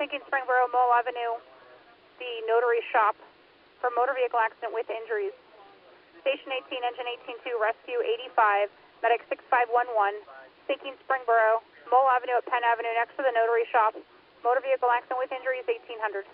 Thinking Springboro, Mole Avenue, the notary shop for motor vehicle accident with injuries. Station 18, engine 18-2, rescue 85, medic 6511. Thinking Springboro, Mole Avenue at Penn Avenue next to the notary shop. Motor vehicle accident with injuries 1800.